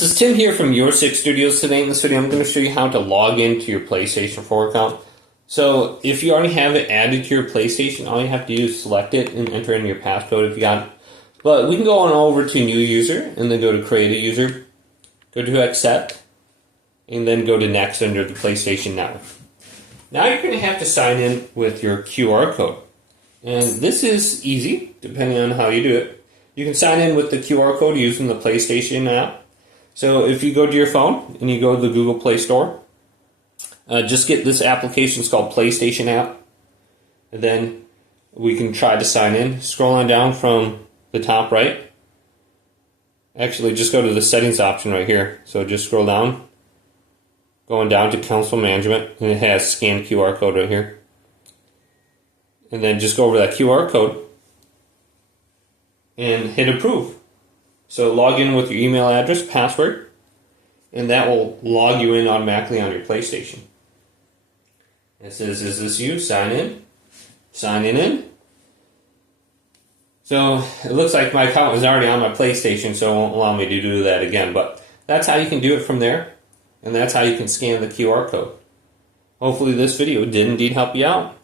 This is Tim here from Your Six Studios. Today in this video I'm going to show you how to log into your PlayStation 4 account. So if you already have it added to your PlayStation, all you have to do is select it and enter in your passcode if you got it. But we can go on over to New User and then go to Create a User, go to Accept, and then go to Next under the PlayStation Network. Now you're going to have to sign in with your QR code. And this is easy, depending on how you do it. You can sign in with the QR code using the PlayStation app. So if you go to your phone and you go to the Google Play Store, just get this application. It's called PlayStation app. And then we can try to sign in. Scroll on down from the top right. Actually, just go to the settings option right here. So just scroll down. Going down to console management. And it has scan QR code right here. And then just go over that QR code and hit approve. So log in with your email address, password, and that will log you in automatically on your PlayStation. It says, is this you? Sign in. Signing in. So it looks like my account was already on my PlayStation, so it won't allow me to do that again. But that's how you can do it from there, and that's how you can scan the QR code. Hopefully this video did indeed help you out.